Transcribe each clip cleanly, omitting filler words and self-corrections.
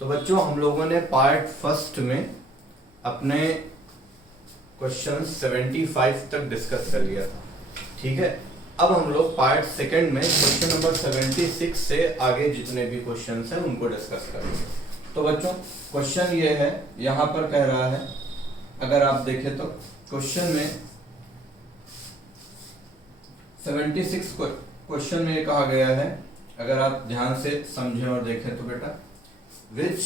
तो बच्चों हम लोगों ने पार्ट फर्स्ट में अपने क्वेश्चन 75 तक डिस्कस कर लिया था, ठीक है। अब हम लोग पार्ट सेकंड में क्वेश्चन नंबर 76 से आगे जितने भी क्वेश्चंस हैं उनको डिस्कस करेंगे। तो बच्चों क्वेश्चन ये है, यहाँ पर कह रहा है, अगर आप देखें तो क्वेश्चन में 76 क्वेश्चन में ये कहा गया है, अगर आप ध्यान से समझें और देखें तो बेटा, which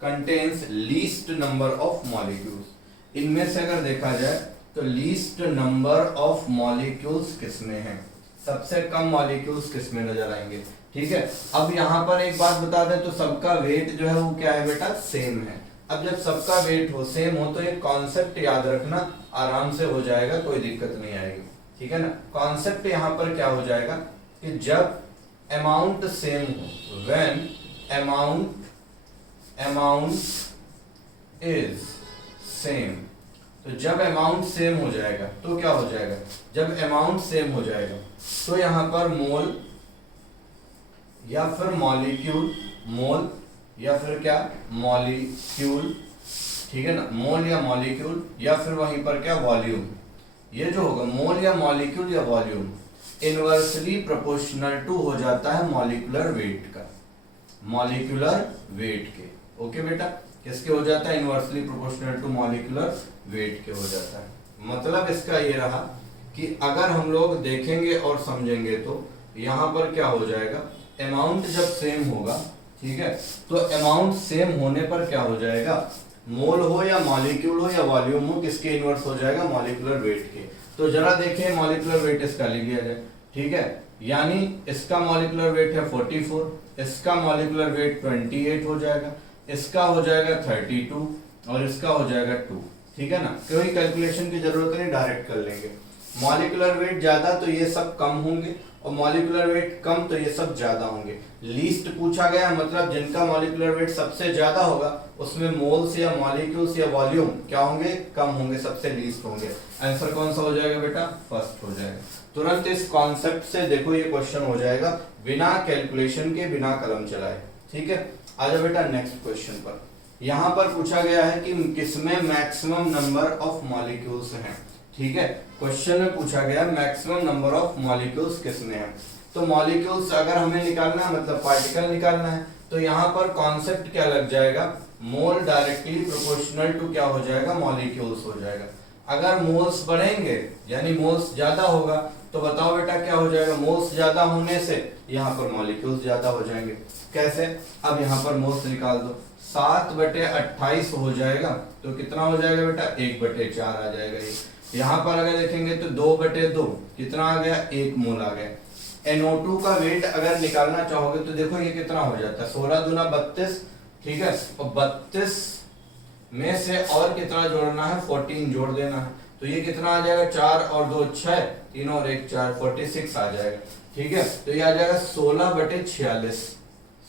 contains least number of molecules, इनमें से अगर देखा जाए तो लीस्ट नंबर ऑफ मॉलिक्यूल्स किसमें हैं, सबसे कम मॉलिक्यूल्स किसमें नजर आएंगे, ठीक है। अब यहाँ पर एक बात बता दें तो सबका वेट जो है वो क्या है बेटा, सेम है। अब जब सबका वेट हो सेम हो तो एक कॉन्सेप्ट याद रखना, आराम से हो जाएगा, कोई दिक्कत नहीं आएगी, ठीक है ना। कॉन्सेप्ट यहाँ पर क्या हो जाएगा कि जब अमाउंट सेम हो, व्हेन अमाउंट इज सेम, तो जब अमाउंट सेम हो जाएगा तो क्या हो जाएगा, जब अमाउंट सेम हो जाएगा तो यहाँ पर मोल या फिर मॉलिक्यूल, मोल या फिर क्या मॉलिक्यूल, ठीक है ना, मोल या मॉलिक्यूल या फिर वहीं पर क्या वॉल्यूम, ये जो होगा मोल या मॉलिक्यूल या वॉल्यूम इनवर्सली प्रोपोर्शनल टू हो जाता है मॉलिक्यूलर वेट का, मॉलिक्यूलर वेट के। ओके बेटा, किसके हो जाता है, inversely proportional to molecular weight के हो जाता है। मतलब इसका ये रहा कि अगर हम लोग देखेंगे और समझेंगे तो यहाँ पर क्या हो जाएगा, अमाउंट जब सेम होगा, ठीक है, तो अमाउंट सेम होने पर क्या हो जाएगा, मोल हो या मॉलिक्यूल हो या वॉल्यूम हो, किसके इनवर्स हो जाएगा, मॉलिक्यूलर वेट के। तो जरा देखें मॉलिक्यूलर वेट इसका लिख दिया जाए, ठीक है, यानी इसका मॉलिक्यूलर वेट है 44, इसका मॉलिक्यूलर वेट 28 हो जाएगा, इसका हो जाएगा 32 और इसका हो जाएगा 2, ठीक है ना। कोई कैलकुलेशन की जरूरत नहीं, डायरेक्ट कर लेंगे। मॉलिक्यूलर वेट ज्यादा तो ये सब कम होंगे और मॉलिक्यूलर वेट कम तो ये सब ज्यादा होंगे। लीस्ट पूछा गया मतलब जिनका मॉलिक्यूलर वेट सबसे ज्यादा होगा उसमें मोल्स या मॉलिक्यूल्स या वॉल्यूम क्या होंगे, कम होंगे, सबसे लीस्ट होंगे। आंसर कौन सा हो जाएगा बेटा, फर्स्ट हो जाएगा। तुरंत इस कॉन्सेप्ट से देखो ये क्वेश्चन हो जाएगा बिना कैलकुलेशन के, बिना कलम चलाए, ठीक है। आजा बेटा नेक्स्ट क्वेश्चन पर। यहाँ पर पूछा गया है कि किसमें मैक्सिमम नंबर ऑफ मॉलिक्यूल्स हैं, ठीक है। क्वेश्चन में पूछा गया मैक्सिमम नंबर ऑफ मॉलिक्यूल्स किसमें है। तो मॉलिक्यूल्स अगर हमें निकालना है, मतलब पार्टिकल निकालना है, तो यहाँ पर कॉन्सेप्ट क्या लग जाएगा, मोल डायरेक्टली प्रोपोर्शनल टू क्या हो जाएगा, मॉलिक्यूल्स हो जाएगा। अगर मोल्स बढ़ेंगे यानी मोल्स ज्यादा होगा तो बताओ बेटा क्या हो जाएगा, मोल्स ज्यादा होने से यहाँ पर मॉलिक्यूल्स ज्यादा हो जाएंगे। कैसे, अब यहाँ पर मोल्स निकाल दो, 7/28 हो जाएगा तो कितना हो जाएगा बेटा, 1/4 आ जाएगा ये। यहाँ पर अगर देखेंगे तो 2/2 कितना आ गया, 1 मोल आ गया। NO2 का वेट अगर निकालना चाहोगे तो देखो ये कितना हो जाता है, 16 दूना 32, ठीक है, और 32 में से और कितना जोड़ना है, 14 जोड़ देना है, तो ये कितना आ जाएगा, 4 और 2 6, 3 और 1 4, 46 आ जाएगा, ठीक है। तो ये आ जाएगा 16/46,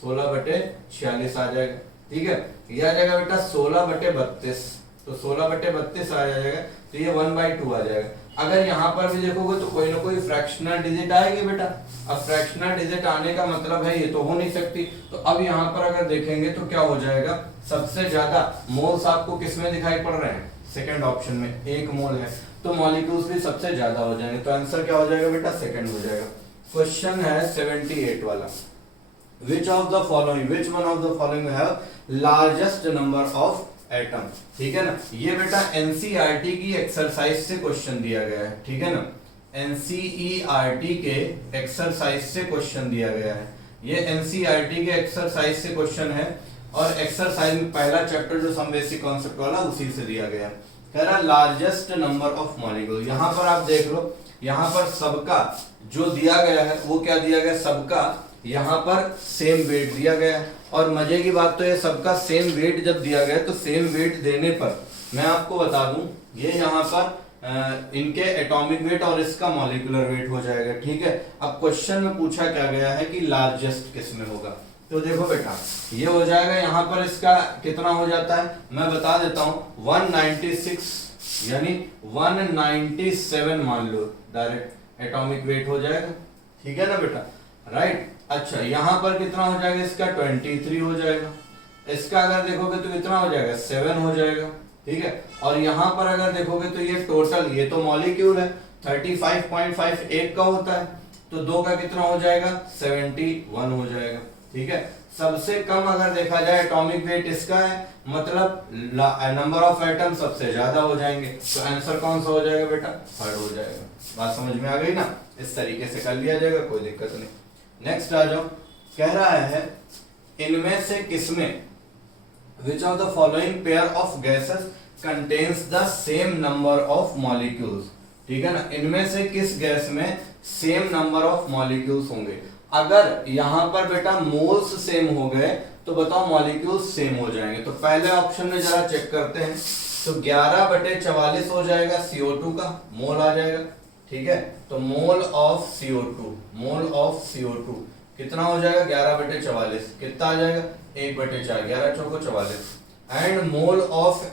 16/46 आ जाएगा, ठीक है। ये आ जाएगा बेटा 16/32, तो 16/32 आ जाएगा, तो ये 1/2 आ जाएगा। अगर यहाँ पर भी देखोगे तो कोई ना कोई फ्रैक्शनल डिजिट आएगी बेटा। अब फ्रैक्शनल डिजिट आने का मतलब है ये तो हो नहीं सकती, तो अब यहाँ पर अगर देखेंगे तो क्या हो जाएगा, सबसे ज्यादा मोल्स आपको किसमें दिखाई पड़ रहे हैं, सेकंड ऑप्शन में 1 मोल है, तो मॉलिक्यूल्स भी सबसे ज्यादा हो जाएंगे, तो आंसर क्या हो जाएगा बेटा, सेकंड हो जाएगा। क्वेश्चन है 78 वाला, which one of the following have largest number of atom, ठीक है ना। ये बेटा एनसीईआरटी की एक्सरसाइज से क्वेश्चन दिया गया है, ठीक है ना, एनसीईआरटी के एक्सरसाइज से क्वेश्चन दिया गया है। ये एनसीईआरटी के एक्सरसाइज से क्वेश्चन है और एक्सरसाइज में पहला चैप्टर जो सम बेसिक कॉन्सेप्ट वाला उसी से दिया गया है। कह रहा लार्जेस्ट नंबर ऑफ मॉलिक्यूल, यहाँ पर आप देख लो, यहाँ पर सबका जो दिया गया है वो क्या दिया गया, सबका यहाँ पर सेम वेट दिया गया है। और मजे की बात तो ये सबका सेम वेट जब दिया गया तो सेम वेट देने पर मैं आपको बता दूं ये यहाँ पर इनके एटॉमिक वेट और इसका मॉलिक्यूलर वेट हो जाएगा, ठीक है। अब क्वेश्चन में पूछा क्या गया है कि लार्जेस्ट किसमें होगा, तो देखो बेटा ये हो जाएगा, यहाँ पर इसका कितना हो जाता है मैं बता देता हूँ, 196 यानी 197 मान लो, डायरेक्ट एटॉमिक वेट हो जाएगा, ठीक है ना बेटा, राइट। अच्छा यहाँ पर कितना हो जाएगा, इसका 23 हो जाएगा, इसका अगर देखोगे तो कितना हो जाएगा 7 हो जाएगा, ठीक है। और यहाँ पर अगर देखोगे तो ये टोटल, ये तो मॉलिक्यूल है 35.5 एक का होता है, तो 2 का कितना हो जाएगा 71 हो जाएगा, ठीक है। सबसे कम अगर देखा जाए एटॉमिक वेट इसका है, मतलब नंबर ऑफ एटम सबसे ज्यादा हो जाएंगे, तो आंसर कौन सा हो जाएगा बेटा, थर्ड हो जाएगा। बात समझ में आ गई ना, इस तरीके से कर लिया जाएगा, कोई दिक्कत नहीं। नेक्स्ट आ जाओ, कह रहा है इनमें से किसमें which of the following pair of gases contains the same number of molecules, ठीक है ना, इनमें से किस गैस में सेम नंबर ऑफ मॉलिक्यूल्स होंगे। अगर यहां पर बेटा मोल्स सेम हो गए तो बताओ मॉलिक्यूल्स सेम हो जाएंगे। तो पहले ऑप्शन में जरा चेक करते हैं, तो 11/44 हो जाएगा CO2 का, मोल आ जाएगा, ठीक है। तो मोल ऑफ CO2 कितना हो जाएगा 11/44, कितना आ जाएगा 1/4, 11 चौको 44। एंड मोल ऑफ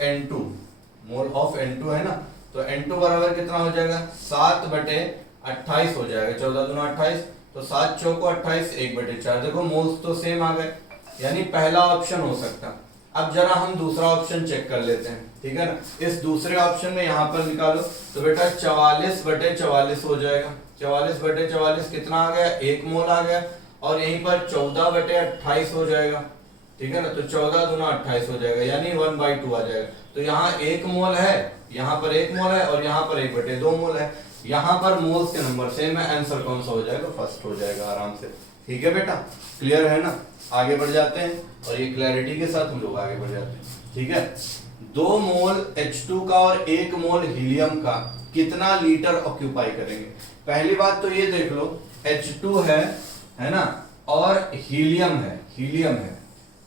N2 है ना, तो N2 बराबर कितना हो जाएगा 7/28 हो जाएगा, 14 दूना 28, तो 7 चौको 28, 1/4। देखो मोल्स तो सेम आ गए, यानी पहला ऑप्शन हो सकता। अब जरा हम दूसरा ऑप्शन चेक कर लेते हैं, ठीक है ना। इस दूसरे ऑप्शन में यहाँ पर निकालो तो बेटा 44/44 हो जाएगा, 44/44 कितना आ गया 1 मोल आ गया, और यहीं पर 14/28 हो जाएगा, ठीक है ना, तो 14 दूना 28 हो जाएगा, यानी 1/2 आ जाएगा। तो यहाँ 1 मोल है, यहाँ पर 1 मोल है, और यहाँ पर 1/2 मोल है। यहाँ पर मोल्स के नंबर सेम है, आंसर कौन सा हो जाएगा, फर्स्ट हो जाएगा आराम से, ठीक है बेटा। क्लियर है ना, आगे बढ़ जाते हैं, और ये क्लैरिटी के साथ हम लोग आगे बढ़ जाते हैं, ठीक है। 2 मोल H2 का और 1 मोल हीलियम का कितना लीटर ऑक्यूपाई करेंगे। पहली बात तो ये देख लो, H2 है ना, और हीलियम है।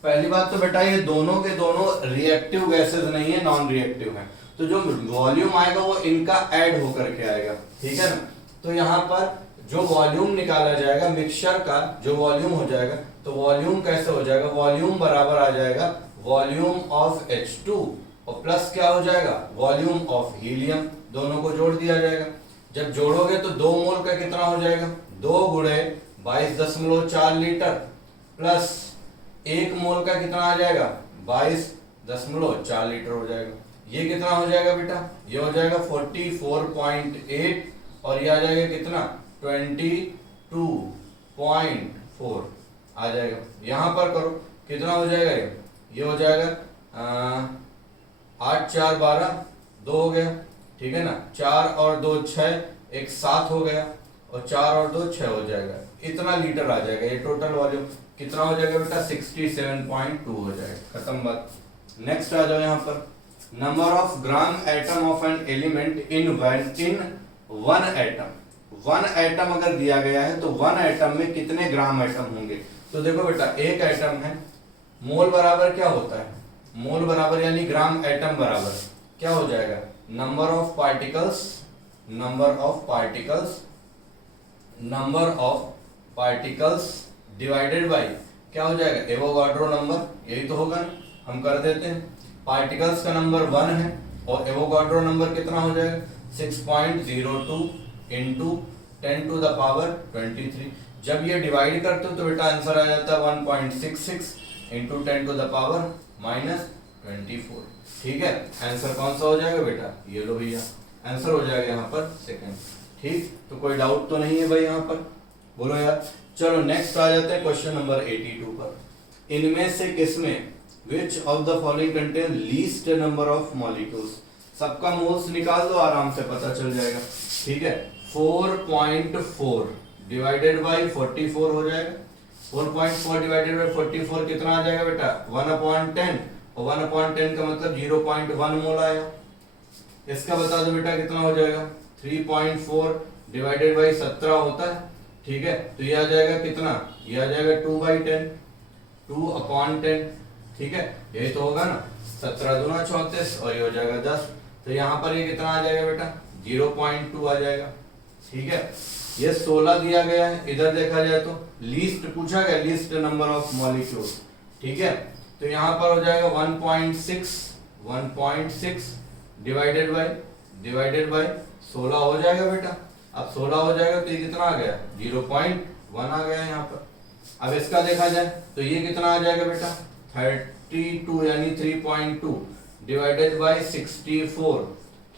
पहली बात तो बेटा ये दोनों के दोनों रिएक्टिव गैसेस नहीं है, नॉन रिएक्टिव है, तो जो वॉल्यूम आएगा वो इनका ऐड होकर के आएगा, ठीक है ना। तो यहाँ पर जो वॉल्यूम निकाला जाएगा मिक्सचर का, जो वॉल्यूम हो जाएगा, तो वॉल्यूम कैसे हो जाएगा, वॉल्यूम बराबर आ जाएगा वॉल्यूम ऑफ H2 और प्लस क्या हो जाएगा वॉल्यूम ऑफ हीलियम, दोनों को जोड़ दिया जाएगा। जब जोड़ोगे तो 2 मोल का कितना हो जाएगा, 2 गुणे 22.4 लीटर प्लस 1 मोल का कितना आ जाएगा 22.4 लीटर हो जाएगा। ये कितना हो जाएगा बेटा, ये हो जाएगा 44.8, और ये आ जाएगा कितना 22.4 आ जाएगा। यहां पर करो कितना हो जाएगा, ये हो जाएगा 8 4 12, 2 हो गया, ठीक है ना, 4 और 2 6, 1 7 हो गया, और 4 और 2 6 हो जाएगा, इतना लीटर आ जाएगा। ये टोटल वॉल्यूम कितना हो जाएगा बेटा 67.2 हो जाएगा, खत्म बात। नेक्स्ट आ जाओ यहाँ पर, number of gram atom of an element in one atom. 1 atom अगर दिया गया है तो 1 एटम में कितने ग्राम एटम होंगे। तो देखो बेटा 1 एटम है, मोल बराबर क्या होता है, मोल बराबर यानी ग्राम एटम बराबर क्या हो जाएगा number of particles divided by क्या हो जाएगा एवोगाड्रो नंबर, यही तो होगा ना, हम कर देते हैं। पार्टिकल्स का नंबर 1 है और एवोगाड्रो नंबर कितना हो जाएगा 6.02 इंटू 10 टू द पावर 23। जब ये डिवाइड करते हो तो बेटा आंसर आ जाता है 1.66 इंटू 10 टू द पावर -24, ठीक है। आंसर कौन सा हो जाएगा बेटा, ये लो भैया, आंसर हो जाएगा यहाँ पर सेकंड, ठीक। तो कोई डाउट तो नहीं है भाई यहाँ पर, बोलो यार। चलो नेक्स्ट आ जाते हैं क्वेश्चन नंबर 82 पर। इनमें से किसमें which of the following contain least number of molecules. सबका मोल्स निकाल दो, आराम से पता चल जाएगा, ठीक है। 4.4 डिवाइडेड बाई 44 हो जाएगा, 4.4 डिवाइडेड बाई 44 कितना आ जाएगा बेटा 1/10, और 1/10 का मतलब 0.1 मोल आया। इसका बता दो बेटा कितना हो जाएगा 3.4 डिवाइडेड बाई 17 होता है, ठीक है, तो ये आ जाएगा कितना, ये आ जाएगा 2/10, 2/10, ठीक है, यही तो होगा ना, 17 दूना 34 और ये हो जाएगा 10, तो यहाँ पर ये कितना आ जाएगा बेटा 0.2 आ जाएगा, ठीक है। ये 16 दिया गया है, इधर देखा जाए तो लीस्ट पूछा गया, लीस्ट नंबर ऑफ मॉलिक्यूल, ठीक है, तो यहाँ पर हो जाएगा 1.6 डिवाइडेड बाय 16 हो जाएगा बेटा। अब 16 हो जाएगा तो ये कितना आ गया 0.1 आ गया यहाँ पर। अब इसका देखा जाए तो ये कितना आ जाएगा बेटा 32 यानी 3.2 डिवाइडेड बाय 64,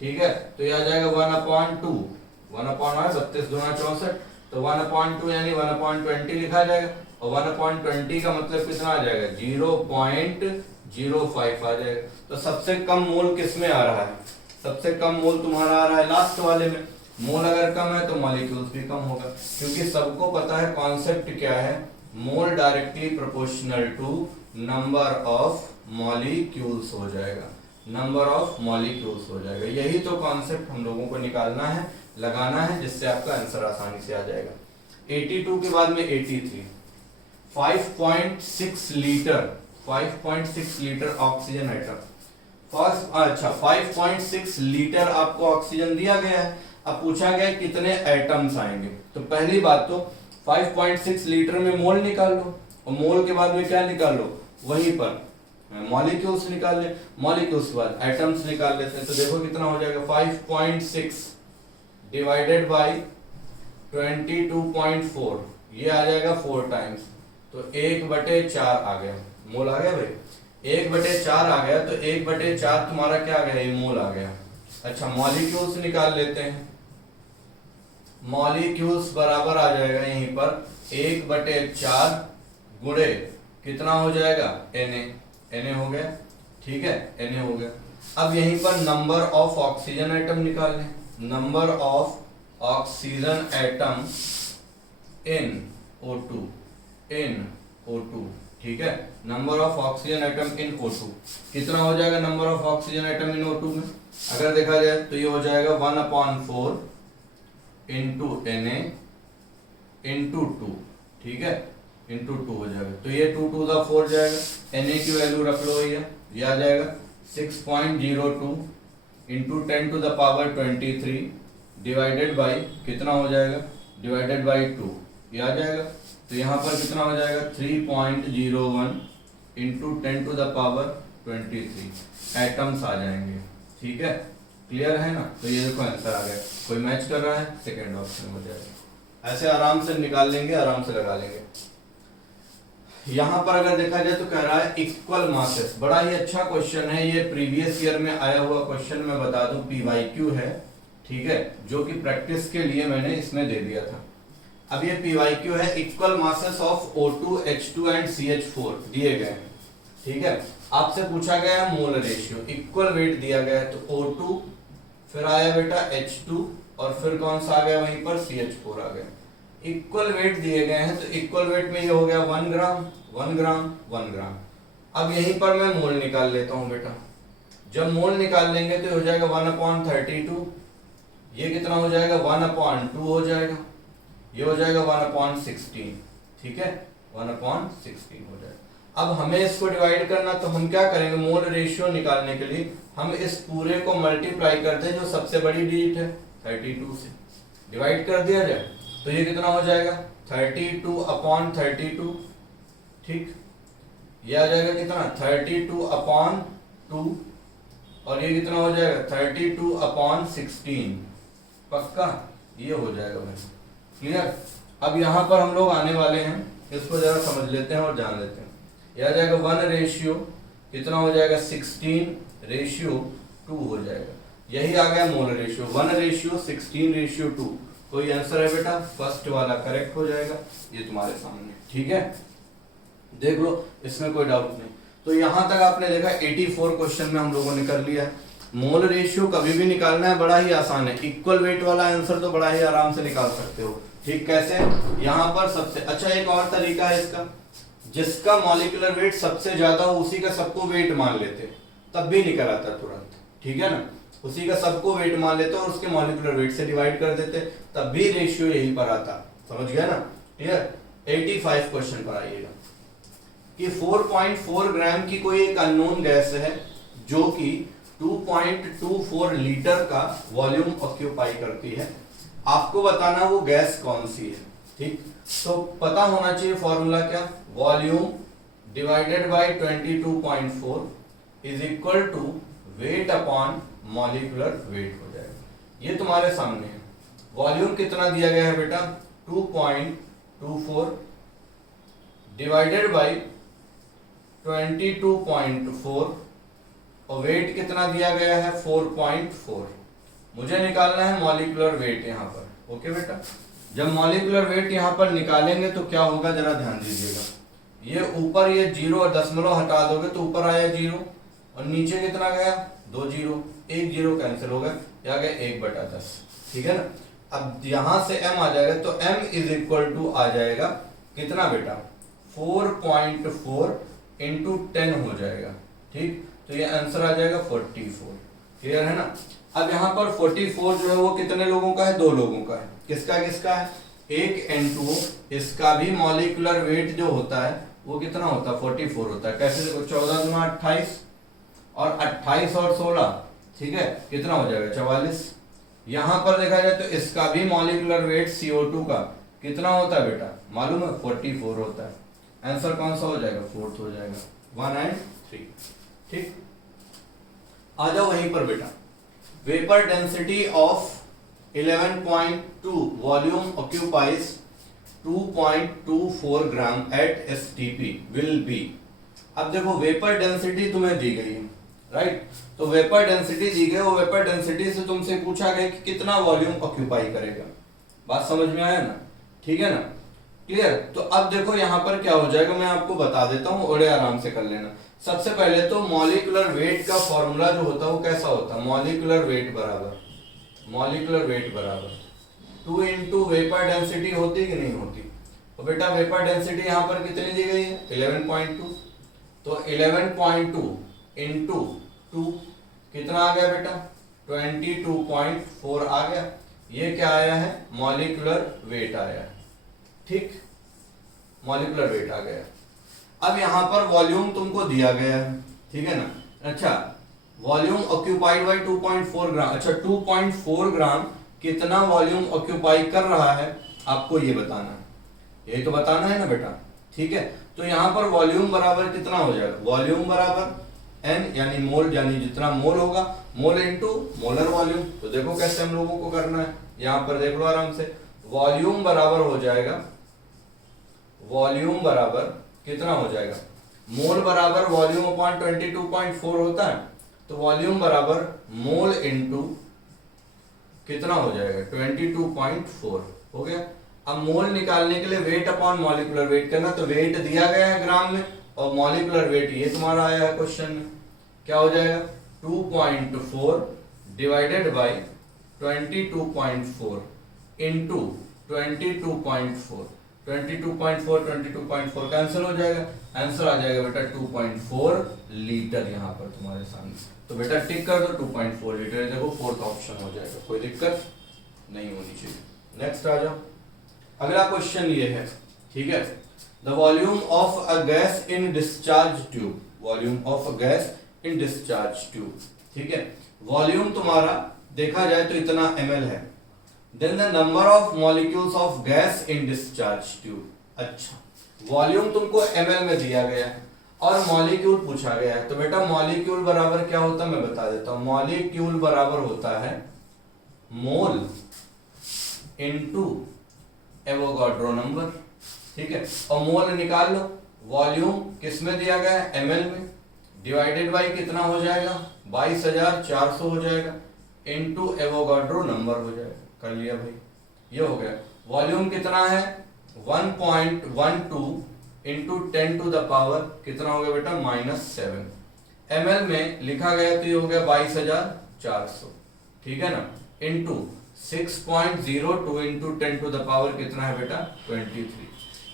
ठीक है, तो ये आ जाएगा 1/2, 32 दूना 64, तो 1/2 यानी 1/20 लिखा जाएगा, और 1/20 का मतलब कितना आ जाएगा 0.05 आ जाएगा। तो सबसे कम मोल किस में आ रहा है, सबसे कम मोल तुम्हारा आ रहा है लास्ट वाले में। मोल अगर कम है तो मॉलिक्यूल्स भी कम होगा, क्योंकि सबको पता है कॉन्सेप्ट क्या है, mole directly proportional to number of molecules हो जाएगा, नंबर ऑफ मॉलिक्यूल्स हो जाएगा। यही तो कॉन्सेप्ट हम लोगों को निकालना है, लगाना है, जिससे आपका आंसर आसानी से आ जाएगा। 82 के बाद में 83, 5.6 litre, 5.6 litre oxygen atom, first अच्छा 5.6 लीटर आपको ऑक्सीजन दिया गया है। अब पूछा गया कितने एटम्स आएंगे, तो पहली बात तो 5.6 लीटर में मोल निकाल लो, और मोल के बाद में क्या निकाल लो, वहीं पर मॉलिक्यूल्स निकाल ले, मॉलिक्यूल्स के बाद एटम्स निकाल लेते हैं। तो देखो कितना हो जाएगा 5.6 डिवाइडेड बाय 22.4, ये आ जाएगा 4 टाइम्स, तो 1/4 आ गया, मोल आ गया भाई, 1/4 आ गया, तो 1/4 तुम्हारा क्या आ गया, ये मोल आ गया। अच्छा मॉलिक्यूल्स निकाल लेते हैं, मॉलिक्यूल्स बराबर आ जाएगा यहीं पर 1/4 गुणे कितना हो जाएगा Na हो गया, ठीक है, Na हो गया। अब यहीं पर नंबर ऑफ ऑक्सीजन एटम निकाल लें, number of oxygen atom in O2, ठीक है, number of oxygen atom in O2 कितना हो जाएगा, number of oxygen atom in O2 में अगर देखा जाए तो ये हो जाएगा 1/4 इंटू Na इंटू 2, ठीक है, इंटू 2 हो जाएगा, तो ये 2 2 दा 4 जाएगा, Na की वैल्यू रख लो भैया, ये आ जाएगा 6.02 into 10 to the power 23 divided by कितना हो जाएगा, डिवाइडेड बाई 2, ये आ जाएगा। तो यहाँ पर कितना हो जाएगा 3.01 into 10 to the power 23 atoms आ जाएंगे, ठीक है, क्लियर है ना। तो ये देखो आंसर आ गया, कोई मैच कर रहा है, सेकेंड ऑप्शन हो जाएगा। ऐसे आराम से निकाल लेंगे, आराम से लगा लेंगे। यहाँ पर अगर देखा जाए तो कह रहा है इक्वल मासेस, बड़ा ही अच्छा क्वेश्चन है ये, प्रीवियस ईयर में आया हुआ क्वेश्चन, मैं बता दूं PYQ है, ठीक है, जो कि प्रैक्टिस के लिए मैंने इसमें दे दिया था। अब ये PYQ है, equal masses of O2, H2 and CH4 दिए गए हैं, ठीक है। आपसे पूछा गया है मोल रेशियो, इक्वल वेट दिया गया है, तो O2 फिर आया बेटा H2 और फिर कौन सा आ गया वहीं पर CH4 आ गया। इक्वल वेट दिए गए हैं, तो इक्वल वेट में ये हो गया 1 ग्राम 1 ग्राम 1 ग्राम। अब यहीं पर मैं मोल निकाल लेता हूं बेटा, जब मोल निकाल लेंगे तो हो जाएगा 1/32, ये कितना हो जाएगा 1/2 हो जाएगा, ये हो जाएगा 1/16, ठीक है, 1/16 हो जाएगा। अब हमें इसको डिवाइड करना, तो हम क्या करेंगे, मोल रेशियो निकालने के लिए हम इस पूरे को मल्टीप्लाई कर दें जो सबसे बड़ी डिजिट है 32 से, डिवाइड कर दिया जाए तो ये कितना हो जाएगा 32/32, ठीक, ये आ जाएगा कितना 32/2, और ये कितना हो जाएगा 32/16, पक्का ये हो जाएगा भाई, क्लियर। अब यहाँ पर हम लोग आने वाले हैं, इसको जरा समझ लेते हैं और जान लेते हैं। ये आ जाएगा 1 रेशियो कितना हो जाएगा 16:2 हो जाएगा, यही आ गया मोल रेशियो, 1 रेशियो 16:2। कोई आंसर है बेटा, फर्स्ट वाला करेक्ट हो जाएगा, ये तुम्हारे सामने, ठीक है, देख लो, इसमें कोई डाउट नहीं। तो यहां तक आपने देखा 84 क्वेश्चन में हम लोगों ने कर लिया है। मोल रेशियो कभी भी निकालना है, बड़ा ही आसान है, इक्वल वेट वाला आंसर तो बड़ा ही आराम से निकाल सकते हो, ठीक, कैसे, यहाँ पर सबसे अच्छा एक और तरीका है इसका, जिसका मॉलिक्यूलर वेट सबसे ज्यादा हो उसी का सबको वेट मान लेते, तब भी निकल आता तुरंत, ठीक है ना, उसी का सबको वेट मान लेते और उसके मॉलिक्यूलर वेट से डिवाइड कर देते, तब भी रेशियो यही पर आता, समझ गया ना, क्लियर। 85 क्वेश्चन पर आइएगा कि 4.4 ग्राम की कोई एक अननोन गैस है जो कि 2.24 लीटर का वॉल्यूम ऑक्यूपाई करती है, आपको बताना वो गैस कौन सी है, ठीक। तो पता होना चाहिए फॉर्मूला क्या, volume divided by 22.4 is equal to weight upon molecular weight हो जाएगा। ये तुम्हारे सामने है, वॉल्यूम कितना दिया गया है बेटा 2.24 डिवाइडेड बाय 22.4 और वेट कितना दिया गया है 4.4। मुझे निकालना है मॉलिक्यूलर वेट यहाँ पर। ओके बेटा, जब मॉलिक्यूलर वेट यहाँ पर निकालेंगे तो क्या होगा जरा ध्यान दीजिएगा। ये ऊपर ये 0 और दशमलव हटा दोगे तो ऊपर आया 0 और नीचे कितना गया 2 0, 1 0 कैंसिल हो गया, आ गया 1/10। ठीक है ना। अब यहां से m आ जाएगा तो m इज इक्वल टू आ जाएगा कितना बेटा 4.4 इंटू 10 हो जाएगा। ठीक, तो ये आंसर आ जाएगा 44। क्लियर है ना। अब यहाँ पर 44 जो है वो कितने लोगों का है 2 लोगों का है। किसका किसका है, एक N2 इसका भी मॉलिक्यूलर वेट जो होता है वो कितना होता है 44 होता है। कैसे देखो 14 गुना 28 और 28 और 16 ठीक है कितना हो जाएगा 44। यहां पर देखा जाए तो इसका भी मॉलिक्यूलर वेट CO2 का कितना होता है बेटा मालूम है 44 होता है। आंसर कौन सा हो जाएगा 4th हो जाएगा 1 और 3। ठीक, आ जाओ वहीं पर बेटा। Vapour density of 11.2 volume occupies 2.24 gram at STP will be. अब देखो वेपर डेंसिटी तुम्हें दी गई है राइट, तो वेपर डेंसिटी दी गई, वो वेपर डेंसिटी से तुमसे पूछा गया कि कितना वॉल्यूम ऑक्यूपाई करेगा। बात समझ में आया ना, ठीक है ना, क्लियर। तो अब देखो यहाँ पर क्या हो जाएगा मैं आपको बता देता हूँ, बड़े आराम से कर लेना। सबसे पहले तो मॉलिक्यूलर वेट का फॉर्मूला जो होता है वो कैसा होता है, मॉलिक्यूलर वेट बराबर 2 इंटू वेपर डेंसिटी होती कि नहीं होती। तो बेटा वेपर डेंसिटी यहाँ पर कितनी दी गई है 11.2, तो 11.2 इंटू 2 कितना आ गया बेटा 22.4 आ गया। ये क्या आया है मॉलिक्यूलर वेट आया है। ठीक, मॉलिक्यूलर वेट आ गया। अब यहां पर वॉल्यूम तुमको दिया गया है, ठीक है ना। अच्छा, वॉल्यूम ऑक्यूपाइड बाय 2.4 ग्राम। अच्छा, 2.4 ग्राम कितना वॉल्यूम ऑक्यूपाई कर रहा है आपको ये बताना है, यही तो बताना है ना बेटा। ठीक है, तो यहां पर वॉल्यूम बराबर कितना हो जाएगा, वॉल्यूम बराबर n यानी मोल, यानी जितना मोल होगा मोल इनटू मोलर वॉल्यूम। तो देखो कैसे हम लोगों को करना है, यहां पर देख लो आराम से। वॉल्यूम बराबर हो जाएगा, वॉल्यूम बराबर कितना हो जाएगा, मोल बराबर वॉल्यूम अपॉन 22.4 होता है, तो वॉल्यूम बराबर मोल इनटू कितना हो जाएगा 22.4 हो गया। अब मोल निकालने के लिए वेट अपॉन मॉलिक्यूलर वेट करना, तो वेट दिया गया है ग्राम में और मॉलिक्यूलर वेट ये तुम्हारा आया है क्वेश्चन में, क्या हो जाएगा 2.4 डिवाइडेड बाय 22.4 इनटू 22.4 22.4 कैंसिल हो जाएगा, आंसर आ जाएगा बेटा 2.4 लीटर यहाँ पर तुम्हारे सामने। तो बेटा टिक कर दो 2.4 लीटर, देखो 4th ऑप्शन हो जाएगा, कोई दिक्कत नहीं होनी चाहिए। नेक्स्ट आ जाओ, अगला क्वेश्चन ये है, ठीक है। The volume of a gas in discharge tube, volume of a gas in discharge tube, ठीक है। वॉल्यूम तुम्हारा देखा जाए तो इतना ml है, then the number of molecules of gas in discharge tube. अच्छा, वॉल्यूम तुमको ml में दिया गया है और मॉलिक्यूल पूछा गया है, तो बेटा मॉलिक्यूल बराबर क्या होता है मैं बता देता हूं। मॉलिक्यूल बराबर होता है मोल इनटू एवोगाड्रो नंबर, ठीक है। और मोल निकाल लो, वॉल्यूम किस में दिया गया है ml में, डिवाइडेड बाई कितना हो जाएगा 22,400 हो जाएगा, इनटू एवोगाड्रो नंबर हो जाएगा। कर लिया भाई, ये हो गया। वॉल्यूम कितना है 1.12 इंटू 10 टू द पावर कितना हो गया बेटा -7। ml में लिखा गया तो ये हो गया 22,400, ठीक है ना, into 6.02 into 10 to the power कितना है बेटा 23।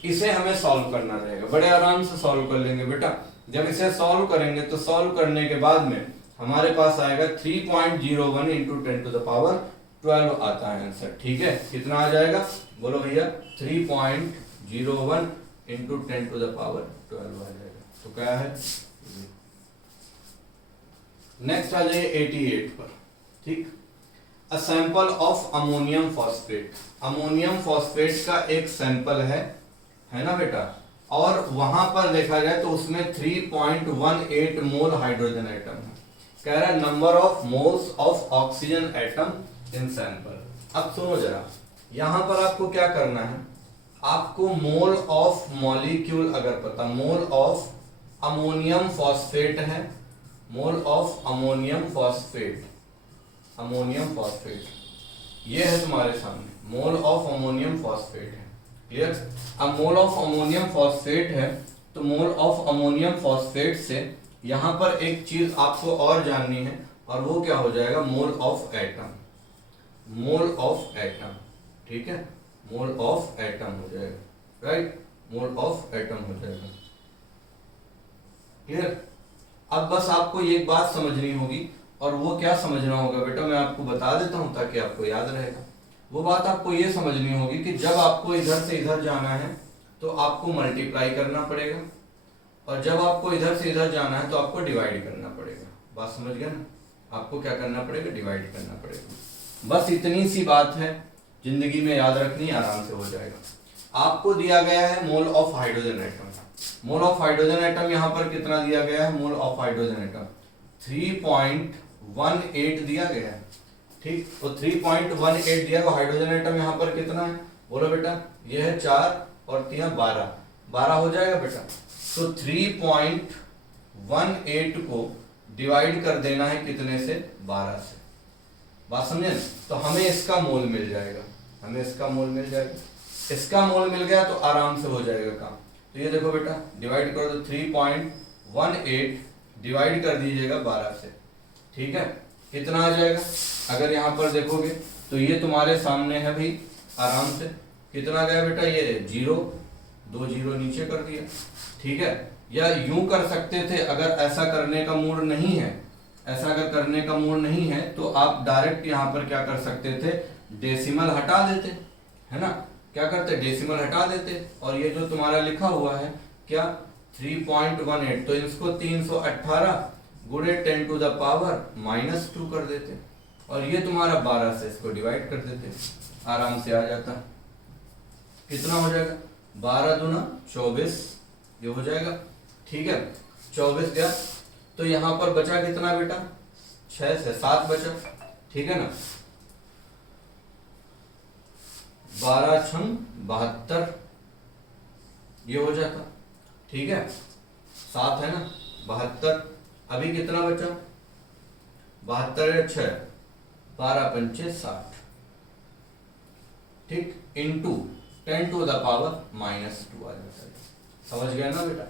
इसे हमें सॉल्व करना रहेगा, बड़े आराम से सॉल्व कर लेंगे बेटा। जब इसे सॉल्व करेंगे तो सॉल्व करने के बाद में हमारे पास आएगा 3.01 इंटू 10 टू द पावर 12 आता है आंसर, ठीक है। कितना आ जाएगा बोलो भैया 3.01 इंटू 10 टू द पावर 12 आ जाएगा। तो क्या है, नेक्स्ट आ जाइए 88 पर, ठीक। A sample of ammonium phosphate, ammonium phosphate का एक सैंपल है ना बेटा, और वहां पर देखा जाए तो उसमें 3.18 मोल हाइड्रोजन एटम है। कह रहा है number of moles of oxygen atom in sample. अब सुनो जरा, यहां पर आपको क्या करना है, आपको मोल ऑफ मॉलिक्यूल अगर पता, मोल ऑफ अमोनियम फॉस्फेट है, mole of ammonium phosphate, ammonium phosphate ये है तुम्हारे सामने, मोल ऑफ अमोनियम फॉस्फेट है। क्लियर? अब मोल ऑफ अमोनियम फॉस्फेट है तो मोल ऑफ अमोनियम फॉस्फेट से यहां पर एक चीज आपको और जाननी है, और वो क्या हो जाएगा, mole of atom, mole of atom. ठीक है, मोल ऑफ एटम हो जाएगा, राइट, मोल ऑफ एटम हो जाएगा। क्लियर? अब बस आपको एक बात समझनी होगी, और वो क्या समझना होगा बेटा, मैं आपको बता देता हूं ताकि आपको याद रहेगा। वो बात आपको ये समझनी होगी कि जब आपको इधर से इधर जाना है तो आपको मल्टीप्लाई करना पड़ेगा, और जब आपको इधर से इधर जाना है तो आपको डिवाइड करना पड़ेगा। बात समझ गए ना? आपको क्या करना पड़ेगा, डिवाइड करना पड़ेगा। बस इतनी सी बात है, जिंदगी में याद रखनी, आराम से हो जाएगा। आपको दिया गया है mole of hydrogen atom, mole of hydrogen atom यहां पर कितना दिया गया है, मोल ऑफ हाइड्रोजन एटम 3.18 दिया गया है। ठीक, तो 3.18 दिया हुआ हाइड्रोजन एटम यहाँ पर कितना है, बोलो बेटा, ये है 4 और 3 12, 12 हो जाएगा बेटा। तो 3.18 को डिवाइड कर देना है कितने से, 12 से। बात समझे? तो हमें इसका मोल मिल जाएगा, हमें इसका मोल मिल जाएगा। इसका मोल मिल गया तो आराम से हो जाएगा काम। तो ये देखो बेटा, डिवाइड कर दो, 3.18 डिवाइड कर दीजिएगा 12 से। ठीक है, कितना आ जाएगा, अगर यहाँ पर देखोगे तो ये तुम्हारे सामने है भाई, आराम से कितना गया बेटा, ये 0, 2 0 नीचे कर दिया। ठीक है, या यूं कर सकते थे, अगर ऐसा करने का मूड नहीं है, ऐसा अगर करने का मूड नहीं है तो आप डायरेक्ट यहाँ पर क्या कर सकते थे, डेसिमल हटा देते, है ना, क्या करते, डेसिमल हटा देते, और ये जो तुम्हारा लिखा हुआ है क्या 3.18, तो इसको 318 गुणे 10 टू द पावर -2 कर देते, और ये तुम्हारा 12 से इसको डिवाइड कर देते, आराम से आ जाता। कितना हो जाएगा, 12 दूना 24, ये हो जाएगा। ठीक है, 24 गया, तो यहां पर बचा कितना बेटा, 6 से 7 बचा। ठीक है ना, 12 छंग 72, ये हो जाता। ठीक है, 7 है ना, 72, अभी कितना बचा, 72 है 6, 12 पंचे 60। ठीक, इंटू 10 टू द पावर -2 आ जाता है। समझ गया ना बेटा?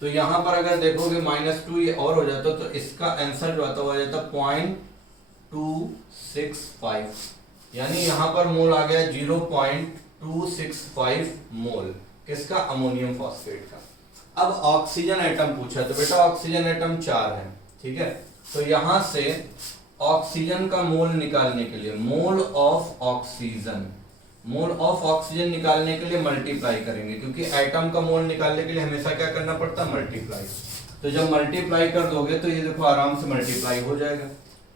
तो यहां पर अगर देखोगे -2 ये और हो जाता तो इसका आंसर जो आता हो जाता 0.265, यानी यहां पर मोल आ गया 0.265 मोल, किसका, अमोनियम फॉस्फेट का। अब ऑक्सीजन एटम पूछा, तो बेटा ऑक्सीजन एटम 4 है। ठीक है, तो यहां से ऑक्सीजन का मोल निकालने के लिए, mole of oxygen, mole of oxygen निकालने के लिए मल्टीप्लाई करेंगे, क्योंकि एटम का मोल निकालने के लिए हमेशा क्या करना पड़ता है, मल्टीप्लाई। तो जब मल्टीप्लाई कर दोगे तो ये देखो आराम से मल्टीप्लाई हो जाएगा।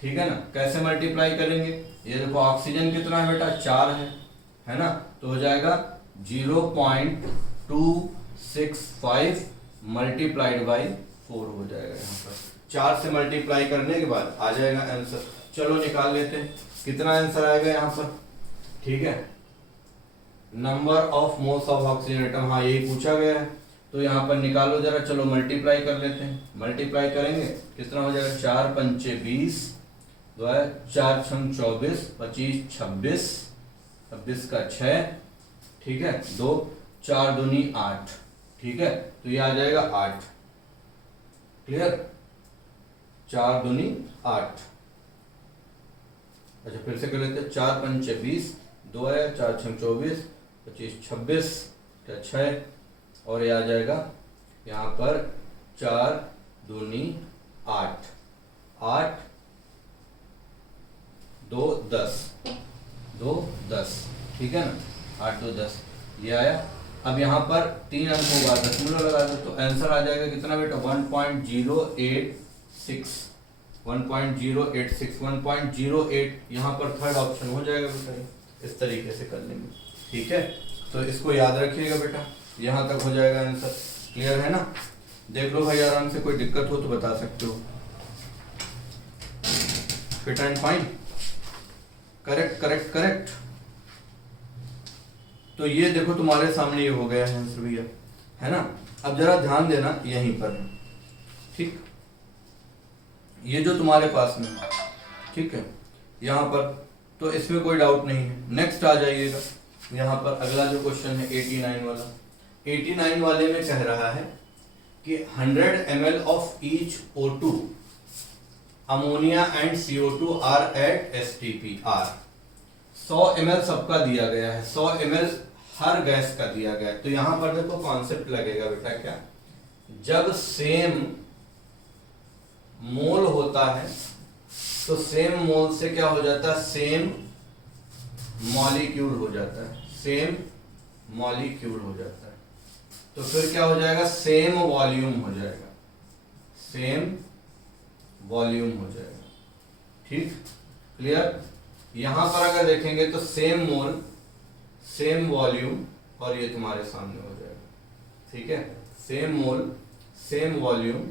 ठीक है ना, कैसे मल्टीप्लाई करेंगे, ये देखो ऑक्सीजन कितना है बेटा, 4 है ना, तो हो जाएगा 0.265 मल्टीप्लाइड बाई 4 हो जाएगा। यहाँ पर 4 से मल्टीप्लाई करने के बाद आ जाएगा आंसर। चलो निकाल लेते हैं, कितना आंसर आएगा यहाँ पर। ठीक है, number of moles of oxygen atom, हाँ यही पूछा गया है, तो यहाँ पर निकालो जरा। चलो मल्टीप्लाई कर लेते हैं, मल्टीप्लाई करेंगे कितना हो जाएगा, 4 पंचे 20, 4 छंग 24, 25 26, 26 का 6। ठीक है, 2 4 दूनी 8। ठीक है, तो ये आ जाएगा 8। क्लियर, 4 दूनी 8। अच्छा फिर से कर लेते हैं, 4 पंचे 20, 2 है, 4 छंग 24, 25 26 क्या 6, और ये आ जाएगा यहाँ पर 4 दूनी 8, 8 2 10, 2 10। ठीक है ना, 8 2 10 ये आया। अब यहाँ पर 3 अंक होगा, दशमलव लगा दो तो आंसर आ जाएगा कितना बेटा, 1.086, 1.086, 1.08। यहाँ पर थर्ड ऑप्शन हो जाएगा बेटा, इस तरीके से कर लेंगे। ठीक है, तो इसको याद रखिएगा बेटा, यहाँ तक हो जाएगा आंसर। क्लियर है ना, देख लो भाई आराम से, कोई दिक्कत हो तो बता सकते हो। Fit and fine, correct correct correct. तो ये देखो तुम्हारे सामने ये हो गया है आंसर भैया, है ना। अब जरा ध्यान देना, यहीं पर ठीक, ये जो तुम्हारे पास में है, ठीक है, यहाँ पर तो इसमें कोई डाउट नहीं है। नेक्स्ट आ जाइएगा, यहाँ पर अगला जो क्वेश्चन है 89 वाला। 89 वाले में कह रहा है कि 100 ml of each O2 ammonia and CO2 are at STP। 100 ml सबका दिया गया है, 100 ml हर गैस का दिया गया है। तो यहां पर देखो कॉन्सेप्ट लगेगा बेटा, क्या, जब सेम मोल होता है तो सेम मोल से क्या हो जाता है, सेम मॉलिक्यूल हो जाता है, सेम मॉलिक्यूल हो जाता है। तो फिर क्या हो जाएगा, सेम वॉल्यूम हो जाएगा, सेम वॉल्यूम हो जाएगा। ठीक, क्लियर। यहां पर अगर देखेंगे तो सेम मोल, सेम वॉल्यूम, और ये तुम्हारे सामने हो जाएगा। ठीक है, सेम मोल, सेम वॉल्यूम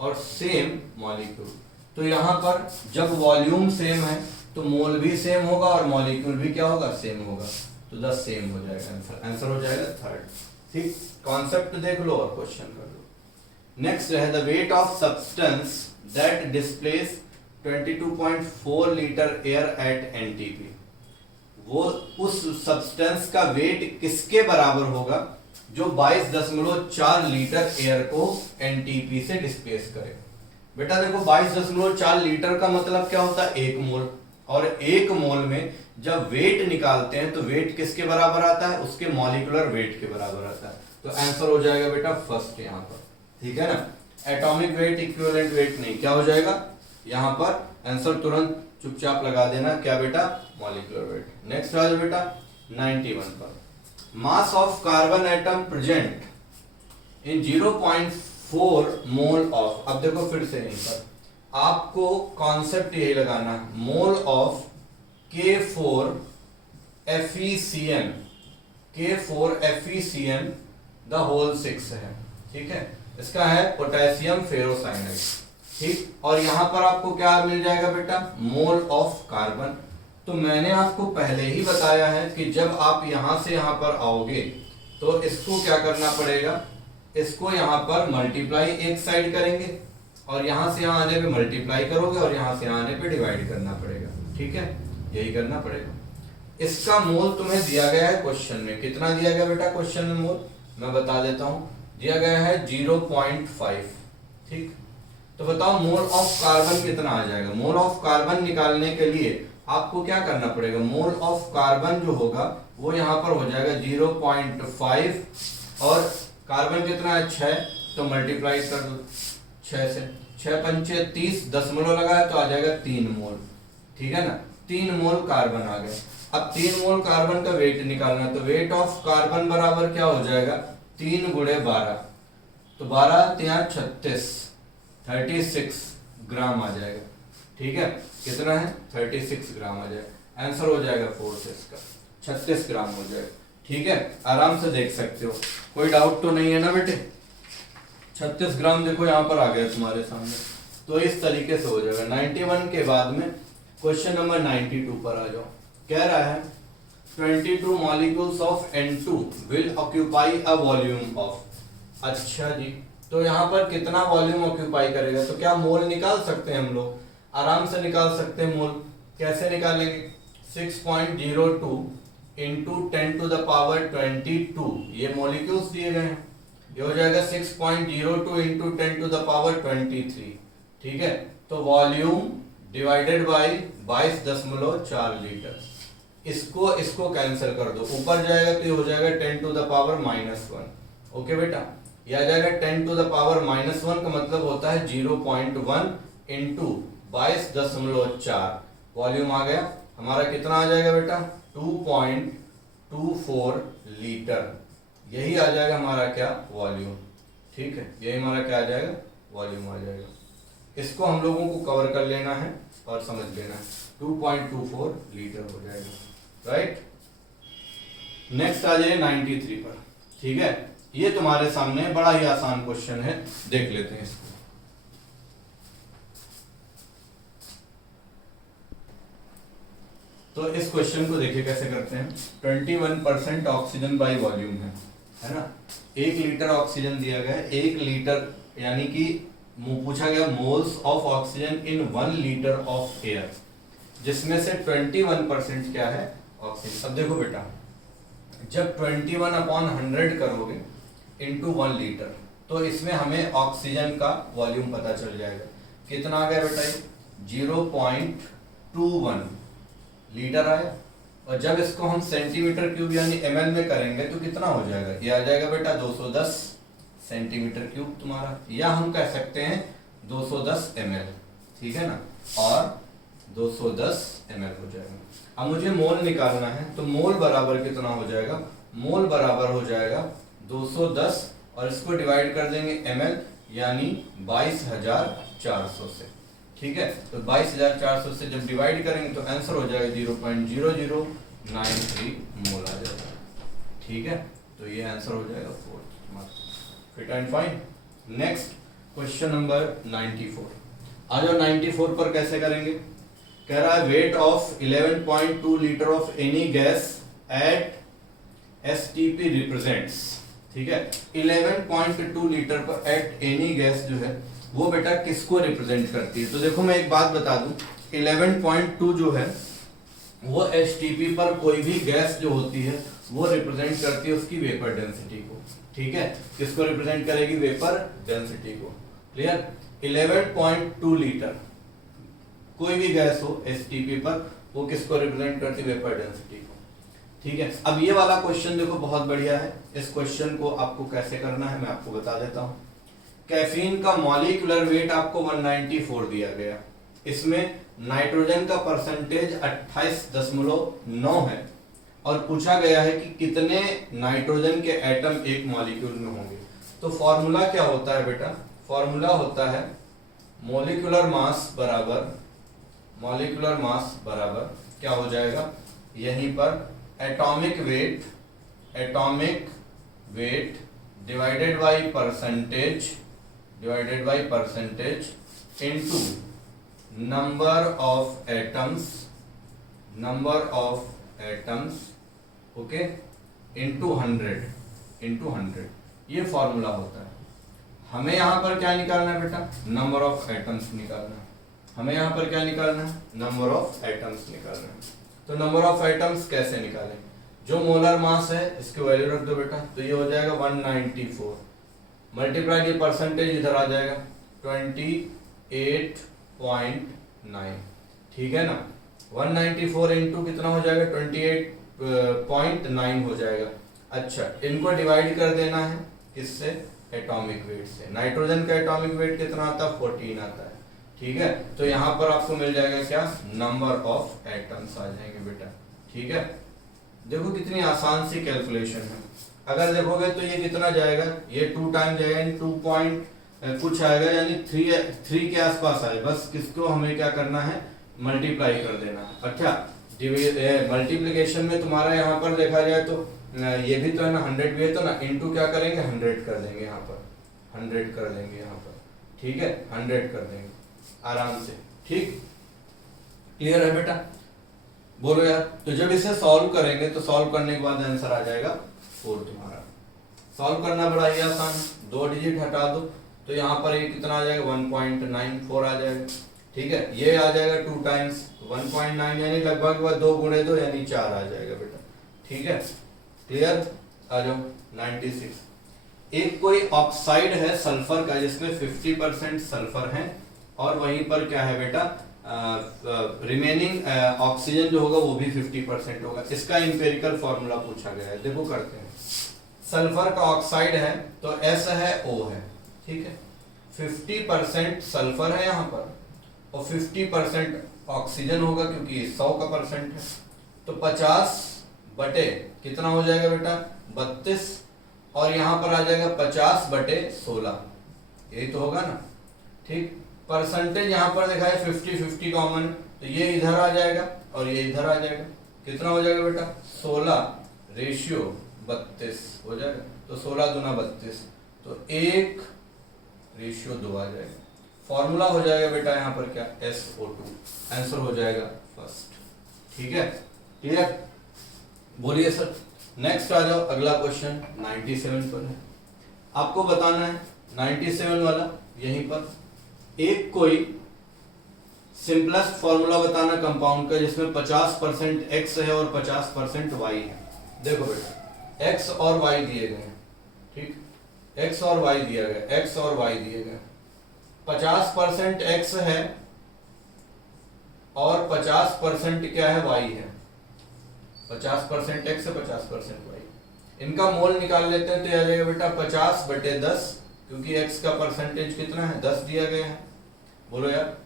और सेम मॉलिक्यूल। तो यहां पर जब वॉल्यूम सेम है तो मोल भी सेम होगा और मॉलिक्यूल भी क्या होगा, सेम होगा। तो 10 सेम हो जाएगा आंसर, आंसर हो जाएगा थर्ड। ठीक, कॉन्सेप्ट देख लो और क्वेश्चन कर लो। नेक्स्ट है the weight of substance that displace 22.4 litre air at NTP। वो उस सब्सटेंस का वेट किसके बराबर होगा जो 22.4 लीटर एयर को NTP से डिस्प्लेस करे। बेटा देखो 22.4 लीटर का मतलब क्या होता है, 1 मोल, और 1 मोल में जब वेट निकालते हैं तो वेट किसके बराबर आता है, उसके मॉलिक्यूलर वेट के बराबर आता है। तो आंसर हो जाएगा बेटा फर्स्ट यहाँ पर। ठीक है ना, एटॉमिक वेट इक्विवेलेंट वेट नहीं, क्या हो जाएगा यहाँ पर आंसर, तुरंत चुपचाप लगा देना, क्या बेटा, मॉलिक्यूलर वेट। नेक्स्ट आ जाओ बेटा 91 पर। Mass of carbon atom present in 0.4 mole of, अब देखो फिर से यहीं पर आपको कॉन्सेप्ट यही लगाना है, mole of K4 FeCN, K4 FeCN the whole 6 है। ठीक है, इसका है पोटेशियम फेरोसाइनाइड। ठीक, और यहां पर आपको क्या मिल जाएगा बेटा, मोल ऑफ कार्बन। तो मैंने आपको पहले ही बताया है कि जब आप यहां से यहां पर आओगे तो इसको क्या करना पड़ेगा, इसको यहां पर मल्टीप्लाई एक साइड करेंगे और यहां से यहां आने पे मल्टीप्लाई करोगे और यहां से यहां आने पे डिवाइड करना पड़ेगा। ठीक है, यही करना पड़ेगा। इसका मोल तुम्हें दिया गया है क्वेश्चन में, कितना दिया गया बेटा क्वेश्चन में मोल, मैं बता देता हूं, दिया गया है 0.5। ठीक, तो बताओ मोल ऑफ कार्बन कितना आ जाएगा। मोल ऑफ कार्बन निकालने के लिए आपको क्या करना पड़ेगा, मोल ऑफ कार्बन जो होगा वो यहाँ पर हो जाएगा 0.5 और कार्बन कितना है 6, तो मल्टीप्लाई कर दो 6 से, 6 पंचे 30, दशमलव लगाया तो आ जाएगा 3 मोल। ठीक है ना, 3 मोल कार्बन आ गए। अब 3 मोल कार्बन का वेट निकालना, तो वेट ऑफ कार्बन बराबर क्या हो जाएगा, 3 गुणे 12, तो 12 3 36, 36 ग्राम आ जाएगा। ठीक है, कितना है 36 ग्राम आ जाएगा, आंसर हो जाएगा 4 से इसका 36 ग्राम हो जाएगा। ठीक है, आराम से देख सकते हो, कोई डाउट तो नहीं है ना बेटे। 36 ग्राम देखो यहाँ पर आ गया तुम्हारे सामने, तो इस तरीके से हो जाएगा। 91 के बाद में क्वेश्चन नंबर 92 पर आ जाओ। कह रहा है 22 molecules of N2 will occupy a volume of, अच्छा जी, तो यहाँ पर कितना वॉल्यूम ऑक्यूपाई करेगा, तो क्या मोल निकाल सकते हैं हम लोग, आराम से निकाल सकते हैं मोल। कैसे निकालेंगे, 6.02 इंटू 10 टू द पावर 22, ये मॉलिक्यूल्स दिए गए हैं, ये हो जाएगा 6.02 इंटू 10 टू द पावर 23। ठीक है, तो वॉल्यूम डिवाइडेड बाई 22.4 लीटर। इसको कैंसिल कर दो, ऊपर जाएगा तो ये हो जाएगा 10 टू द पावर -1। ओके बेटा, ये आ जाएगा 10 टू द पावर -1 का मतलब होता है 0.1 इंटू 22.4, वॉल्यूम आ गया हमारा, कितना आ जाएगा बेटा 2.24 लीटर, यही आ जाएगा हमारा क्या वॉल्यूम। ठीक है, यही हमारा क्या आ जाएगा वॉल्यूम आ जाएगा। इसको हम लोगों को कवर कर लेना है और समझ लेना है, 2.24 लीटर हो जाएगा। राइट, नेक्स्ट आ जाए 93 पर। ठीक है, ये तुम्हारे सामने बड़ा ही आसान क्वेश्चन है, देख लेते हैं इसको। तो इस क्वेश्चन को देखिए कैसे करते हैं। 21% ऑक्सीजन बाई वॉल्यूम है ना, 1 लीटर ऑक्सीजन दिया गया है, 1 लीटर यानी कि पूछा गया moles of oxygen in 1 litre of air, जिसमें से 21% क्या है ऑक्सीजन। अब देखो बेटा, जब 21/100 करोगे इंटू 1 लीटर, तो इसमें हमें ऑक्सीजन का वॉल्यूम पता चल जाएगा। कितना आ गया बेटा, 0.21 लीटर आया। और जब इसको हम सेंटीमीटर क्यूब यानी ml में करेंगे तो कितना हो जाएगा, ये आ जाएगा बेटा 210 सेंटीमीटर क्यूब तुम्हारा, या हम कह सकते हैं 210 ml, ठीक है ना, और 210 ml हो जाएगा। अब मुझे मोल निकालना है, तो मोल बराबर कितना हो जाएगा, मोल बराबर हो जाएगा 210 और इसको डिवाइड कर देंगे ml यानी 22,400 से, ठीक है। तो 22,400 से जब डिवाइड करेंगे तो आंसर हो जाएगा 0.0093 मोल आ जाएगा, ठीक है। तो ये आंसर हो जाएगा 4th। Fit and fine. Next question number 94। आ जाओ 94 पर कैसे करेंगे। कह रहा है weight of 11.2 litre of any gas at STP represents, ठीक है। 11.2 लीटर पर एट एनी गैस जो है वो बेटा किसको रिप्रेजेंट करती है। तो देखो मैं एक बात बता दूं, 11.2 जो है वो STP पर कोई भी गैस जो होती है वो रिप्रेजेंट करती है उसकी वेपर डेंसिटी को, ठीक है। किसको रिप्रेजेंट करेगी, वेपर डेंसिटी को। क्लियर। 11.2 लीटर कोई भी गैस हो STP पर, वो किसको रिप्रेजेंट करती है, वेपर डेंसिटी को, ठीक है। अब ये वाला क्वेश्चन देखो बहुत बढ़िया है। इस क्वेश्चन को आपको कैसे करना है मैं आपको बता देता हूं। कैफीन का मॉलिक्यूलर वेट आपको 194 दिया गया, इसमें नाइट्रोजन का परसेंटेज 28.9 है और पूछा गया है कि कितने नाइट्रोजन के एटम एक मॉलिक्यूल में होंगे। तो फॉर्मूला क्या होता है बेटा, फॉर्मूला होता है मॉलिक्यूलर मास बराबर क्या हो जाएगा, यहीं पर atomic weight divided by percentage into number of atoms okay into 100 ये फॉर्मूला होता है। हमें यहां पर क्या निकालना है बेटा, नंबर ऑफ एटम्स निकालना है। हमें यहां पर क्या निकालना है, नंबर ऑफ एटम्स निकालना है। तो नंबर ऑफ एटम्स कैसे निकालें, जो मोलर मास है इसकी वैल्यू रख दो बेटा, तो ये हो जाएगा 194 मल्टीप्लाई ये परसेंटेज इधर आ जाएगा 28.9, ठीक है ना। 194 इंटू कितना हो जाएगा 28.9 हो जाएगा। अच्छा, इनको डिवाइड कर देना है किससे, एटॉमिक वेट से। नाइट्रोजन का एटॉमिक वेट कितना आता है, 14 आता है, ठीक है। तो यहाँ पर आपको मिल जाएगा क्या, नंबर ऑफ एटम्स आ जाएंगे बेटा, ठीक है। देखो कितनी आसान सी कैलकुलेशन है। अगर देखोगे तो ये कितना जाएगा, ये 2 टाइम जाएगा, 2 पॉइंट कुछ आएगा, यानी 3 के आसपास आए। बस किसको हमें क्या करना है, मल्टीप्लाई कर देना। अच्छा, मल्टीप्लिकेशन में तुम्हारा यहाँ पर देखा जाए तो ये भी तो है ना, 100 भी है तो ना, इनटू क्या करेंगे 100 कर देंगे, यहाँ पर 100 कर देंगे, यहाँ पर ठीक है 100 कर देंगे आराम से, ठीक। क्लियर है बेटा, बोलो यार। तो जब इसे सॉल्व करेंगे तो सॉल्व करने के बाद आंसर आ जाएगा 4 तुम्हारा। सॉल्व करना बड़ा ही आसान, 2 डिजिट हटा दो तो यहाँ पर ये कितना आ जाएगा 1.94 आ जाएगा, ठीक है। ये आ जाएगा 2 टाइम्स 1.9 यानी लगभग 2 गुणे 2 यानी 4 आ जाएगा बेटा, ठीक है। क्लियर, आ जाओ 96। एक कोई ऑक्साइड है सल्फर का जिसमें 50% सल्फर है और वहीं पर क्या है बेटा रिमेनिंग ऑक्सीजन जो होगा वो भी 50% होगा। इसका इंपेरिकल फॉर्मूला पूछा गया है, देखो करते हैं। सल्फर का ऑक्साइड है तो S है O है, ठीक है। 50% सल्फर है यहाँ पर और 50% ऑक्सीजन होगा क्योंकि 100 का परसेंट है, तो 50 बटे कितना हो जाएगा बेटा 32 और यहाँ पर आ जाएगा 50 बटे 16, यही तो होगा ना, ठीक। परसेंटेज यहाँ पर देखा है 50-50 कॉमन, तो ये इधर आ जाएगा और ये इधर आ जाएगा, कितना हो जाएगा बेटा 16:32 हो जाएगा। तो 16 दूना 32, तो 1:2 आ जाएगा। फॉर्मूला हो जाएगा बेटा यहाँ पर क्या SO2, आंसर हो जाएगा फर्स्ट, ठीक है। क्लियर, बोलिए सर। नेक्स्ट आ जाओ, अगला क्वेश्चन 97 पर है। आपको बताना है 97 वाला, यहीं पर एक कोई सिंपलेस्ट फॉर्मूला बताना कंपाउंड का जिसमें 50% x है और 50% y है। देखो बेटा x और y दिए गए हैं, ठीक, x और y दिया गया, x और y दिए गए, 50% x है और 50% क्या है, y है। 50% x है, 50% y। इनका मोल निकाल लेते हैं तो यह आ जाएगा बेटा 50/10, क्योंकि x का परसेंटेज कितना है, 10 दिया गया है, बोलो यार,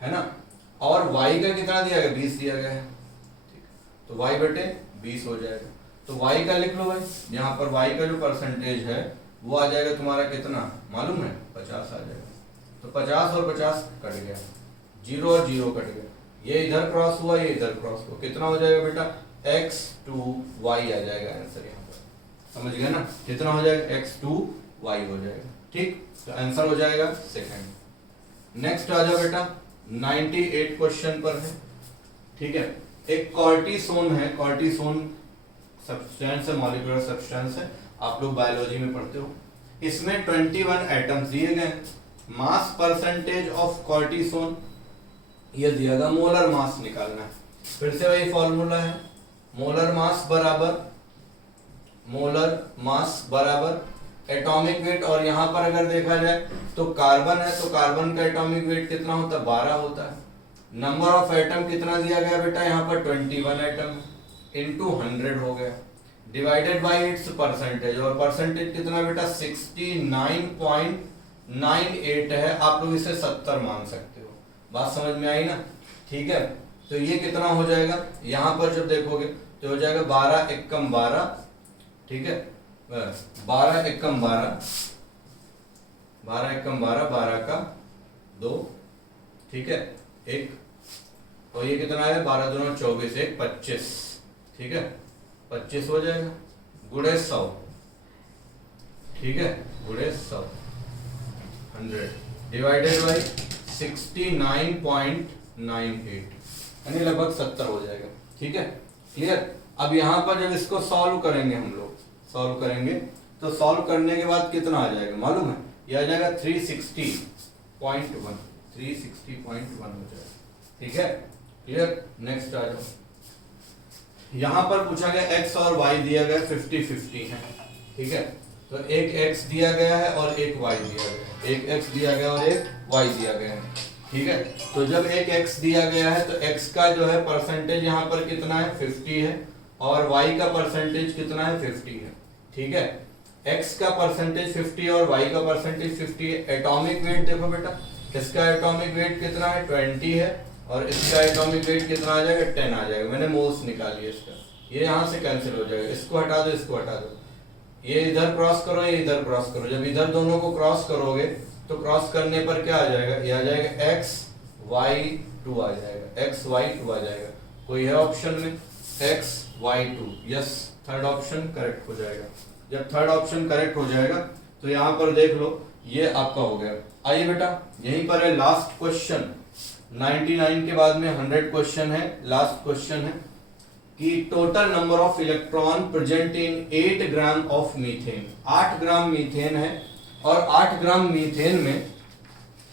है ना। और y का कितना दिया गया, 20 दिया गया है, ठीक, तो y/20 हो जाएगा। तो y का लिख लो भाई, यहाँ पर y का जो परसेंटेज है वो आ जाएगा तुम्हारा कितना मालूम है, 50 आ जाएगा। तो 50 और 50 कट गया, 0 और 0 कट गया, ये इधर क्रॉस हुआ, ये इधर क्रॉस हुआ, कितना हो जाएगा बेटा, x2y आ जाएगा आंसर यहाँ पर, समझ गए ना, कितना हो जाएगा, x2y हो जाएगा, ठीक। तो आंसर हो जाएगा सेकंड। नेक्स्ट आ जाओ बेटा 98 क्वेश्चन पर है, ठीक है। एक कॉर्टिसोन है, कॉर्टिसोन सब्सटेंस है, मॉलिक्यूलर सब्सटेंस है, आप लोग बायोलॉजी में पढ़ते हो। इसमें 21 एटम्स दिए गए, मास परसेंटेज ऑफ कॉर्टिसोन ये दिया गया, मोलर मास निकालना है। फिर से वही फॉर्मूला है, मोलर मास बराबर एटॉमिक वेट, और यहाँ पर अगर देखा जाए तो कार्बन है तो कार्बन का एटॉमिक वेट कितना होता है, 12 होता है। नंबर ऑफ एटम कितना दिया गया बेटा, यहाँ पर 21 एटम इंटू 100 हो गया, डिवाइडेड बाय इट्स परसेंटेज, और परसेंटेज कितना बेटा 69.98 है, आप लोग इसे 70 मान सकते हो। बात समझ में आई ना, ठीक है। तो ये कितना हो जाएगा, यहाँ पर जब देखोगे तो हो जाएगा 12 एकम 12, ठीक है, 12 एकम 12, 12 एकम 12, 12 का 2, ठीक है, एक, और ये कितना है 12 दूना 24, एक 25, ठीक है, 25 हो जाएगा, गुणे 100, ठीक है, गुणे 100, 100 डिवाइडेड बाई 69.98, यानी लगभग 70 हो जाएगा, ठीक है, क्लियर। अब यहाँ पर जब इसको सॉल्व करेंगे, हम लोग सॉल्व करेंगे तो सॉल्व करने के बाद कितना आ जाएगा मालूम है, ये आ जाएगा 360.1, 360.1 हो जाएगा, ठीक है, क्लियर। नेक्स्ट आ जाओ, यहाँ पर पूछा गया x और y दिया गया 50-50 है, ठीक है। तो एक x दिया गया है और एक y दिया गया है, एक x दिया गया और एक y दिया गया है, ठीक है। तो जब एक x दिया गया है तो x का जो है परसेंटेज यहाँ पर कितना है 50 है, और y का परसेंटेज कितना है 50 है, ठीक है। x का परसेंटेज 50 और y का परसेंटेज 50 है। एटॉमिक वेट देखो बेटा, इसका एटॉमिक वेट कितना है 20 है, और इसका एटॉमिक वेट कितना आ जाएगा 10 आ जाएगा। मैंने मोल्स निकाली है इसका, ये यहाँ से कैंसिल हो जाएगा, इसको हटा दो, इसको हटा दो, ये इधर क्रॉस करो, ये इधर क्रॉस करो, जब इधर दोनों को क्रॉस करोगे तो क्रॉस करने पर क्या आ जाएगा, ये आ जाएगा xy2 आ जाएगा, xy2 आ जाएगा। कोई है ऑप्शन में xy2, yes, third option correct हो जाएगा। जब थर्ड ऑप्शन करेक्ट हो जाएगा तो यहाँ पर देख लो ये आपका हो गया। आइए बेटा यहीं पर है लास्ट क्वेश्चन, 99 के बाद में 100 क्वेश्चन है, लास्ट क्वेश्चन है कि total number of electron present in 8 gram of methane. 8 gram methane है, और 8 ग्राम मीथेन में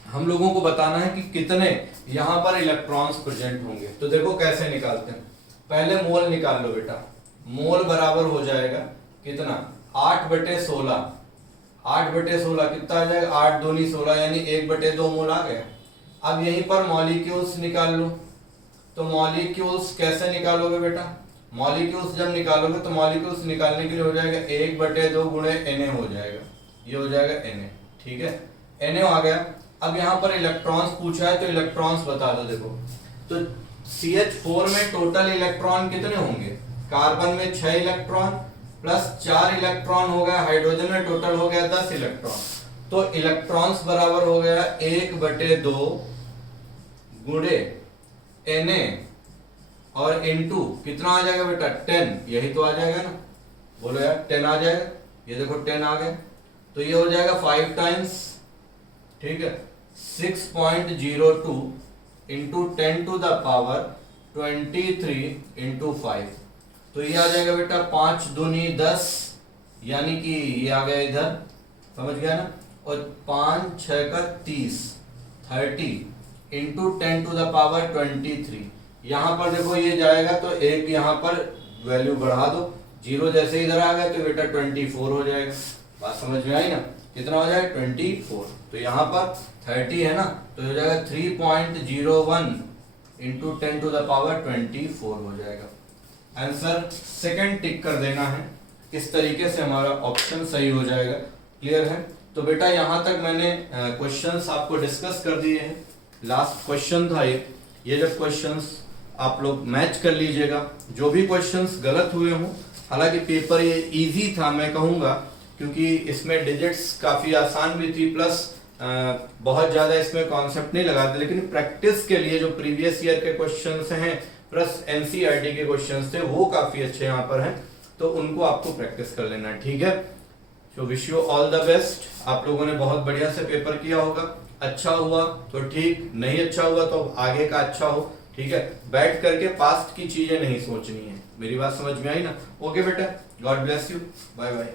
हम लोगों को बताना है कि कितने यहाँ पर इलेक्ट्रॉन्स प्रेजेंट होंगे। तो देखो कैसे निकालते हैं, पहले मोल निकाल लो बेटा, मोल बराबर हो जाएगा कितना 8/16, 8/16 कितना आ जाएगा, 8 दूनी 16, यानी 1/2 मोल आ गया। अब यहीं पर मॉलिक्यूल्स निकाल लो, तो मॉलिक्यूल्स कैसे निकालोगे बेटा, मॉलिक्यूल्स जब निकालोगे तो मॉलिक्यूल्स निकालने के लिए हो जाएगा 1/2 गुणे Na हो जाएगा, ये हो जाएगा Na, ठीक है, Na आ गया। अब यहाँ पर इलेक्ट्रॉन्स पूछा है तो इलेक्ट्रॉन्स बता दो। देखो तो CH4 में टोटल इलेक्ट्रॉन कितने होंगे, कार्बन में 6 इलेक्ट्रॉन प्लस 4 इलेक्ट्रॉन हो गया, हाइड्रोजन में टोटल हो गया 10 इलेक्ट्रॉन। तो इलेक्ट्रॉन्स बराबर हो गया 1/2 गुणे Na और इनटू कितना आ जाएगा बेटा 10, यही तो आ जाएगा ना, बोलो यार 10 आ जाएगा, ये देखो 10 आ गया, तो ये हो जाएगा 5 टाइम्स, ठीक है, 6.02 into 10 to the power 23 into 5, तो ये आ जाएगा बेटा 5 दूनी 10, यानी कि ये आ गया इधर, समझ गया ना, और 5 6 का 30, 30 इंटू 10 टू द पावर 23। यहाँ पर देखो ये जाएगा तो एक यहाँ पर वैल्यू बढ़ा दो, 0 जैसे इधर आ गया तो बेटा 24 हो जाएगा। बात समझ में आई ना, कितना हो जाएगा 24। तो यहाँ पर 30 है ना, तो हो जाएगा 3.01 इंटू 10 टू द पावर 24 हो जाएगा। आंसर सेकंड टिक कर देना है, इस तरीके से हमारा ऑप्शन सही हो जाएगा। क्लियर है? तो बेटा यहाँ तक मैंने क्वेश्चंस आपको डिस्कस कर दिए हैं। लास्ट क्वेश्चन था ये जब क्वेश्चंस आप लोग मैच कर लीजिएगा, जो भी क्वेश्चंस गलत हुए हों, हालांकि पेपर ये इजी था मैं कहूँगा, क्योंकि इसमें डिजिट्स काफ़ी आसान भी थी, प्लस बहुत ज़्यादा इसमें कॉन्सेप्ट नहीं लगाते, लेकिन प्रैक्टिस के लिए जो प्रीवियस ईयर के क्वेश्चंस हैं प्लस एनसीईआरटी के क्वेश्चंस थे वो काफ़ी अच्छे यहाँ पर हैं, तो उनको आपको प्रैक्टिस कर लेना है। ठीक है, तो wish you all the best. आप लोगों ने बहुत बढ़िया से पेपर किया होगा, अच्छा हुआ तो ठीक, नहीं अच्छा हुआ तो आगे का अच्छा हो। ठीक है, बैठ करके पास्ट की चीजें नहीं सोचनी है। मेरी बात समझ में आई ना? ओके बेटा, God bless you, bye bye.